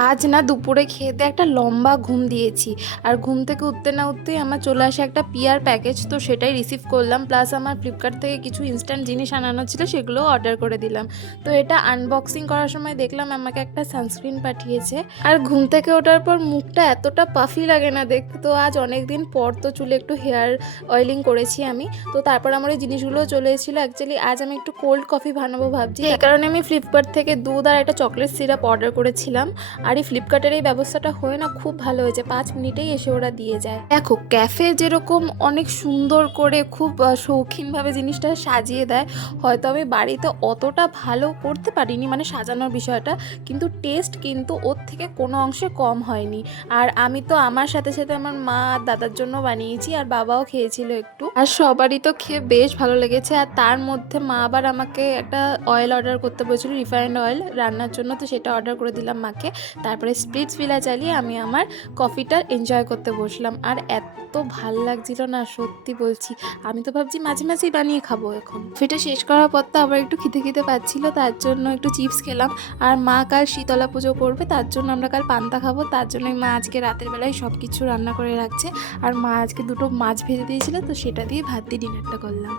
আজ না দুপুরে খেতে একটা লম্বা ঘুম দিয়েছি। আর ঘুম থেকে উঠতে না উঠতেই আমার চলে আসে একটা পিয়ার প্যাকেজ, তো সেটাই রিসিভ করলাম। প্লাস আমার ফ্লিপকার্ট থেকে কিছু ইনস্ট্যান্ট জিনিস আনানো ছিল, সেগুলোও অর্ডার করে দিলাম। তো এটা আনবক্সিং করার সময় দেখলাম আমাকে একটা সানস্ক্রিন পাঠিয়েছে। আর ঘুম থেকে ওঠার পর মুখটা এতটা পাফি লাগে না দেখতে। তো আজ অনেক দিন পর তো চুলে একটু হেয়ার অয়েলিং করেছি আমি। তো তারপর আমার এই জিনিসগুলো চলে এসেছিলো। অ্যাকচুয়ালি আজ আমি একটু কোল্ড কফি বানাবো ভাবছি, এই কারণে আমি ফ্লিপকার্ট থেকে দুধ আর একটা চকলেট সিরাপ অর্ডার করেছিলাম। আর এই ফ্লিপকার্টের এই ব্যবস্থাটা হয়ে না খুব ভালো হয়েছে, 5 মিনিটেই এসে ওরা দিয়ে যায়। দেখো, ক্যাফে যেরকম অনেক সুন্দর করে খুব শৌখিনভাবে জিনিসটা সাজিয়ে দেয়, হয়তো আমি বাড়িতে অতটা ভালো করতে পারিনি, মানে সাজানোর বিষয়টা, কিন্তু টেস্ট কিন্তু ওর থেকে কোনো অংশে কম হয়নি। আর আমি তো আমার সাথে সাথে আমার মা আর দাদার জন্য বানিয়েছি, আর বাবাও খেয়েছিল একটু। আর সবারই তো খেয়ে বেশ ভালো লেগেছে। আর তার মধ্যে মা আবার আমাকে একটা অয়েল অর্ডার করতে বলেছিল, রিফাইন্ড অয়েল রান্নার জন্য, তো সেটা অর্ডার করে দিলাম মাকে। তারপরে স্প্লিটস ভিলা চালিয়ে আমি আমার কফিটা এনজয় করতে বসলাম। আর এত ভাল লাগছিল না, সত্যি বলছি। আমি তো ভাবছি মাঝে মাঝেই বানিয়ে খাবো এখন। কফিটা শেষ করার পর তো আবার একটু খিদে খিদে পাচ্ছিল, তার জন্য একটু চিপস খেলাম। আর মা কাল শীতলা পুজো করবে, তার জন্য আমরা কাল পান্তা খাবো, তার জন্যই মা আজকে রাতের বেলায় সব কিছু রান্না করে রাখছে। আর মা আজকে দুটো মাছ ভেজে দিয়েছিল, তো সেটা দিয়ে ভাত দিয়ে ডিনারটা করলাম।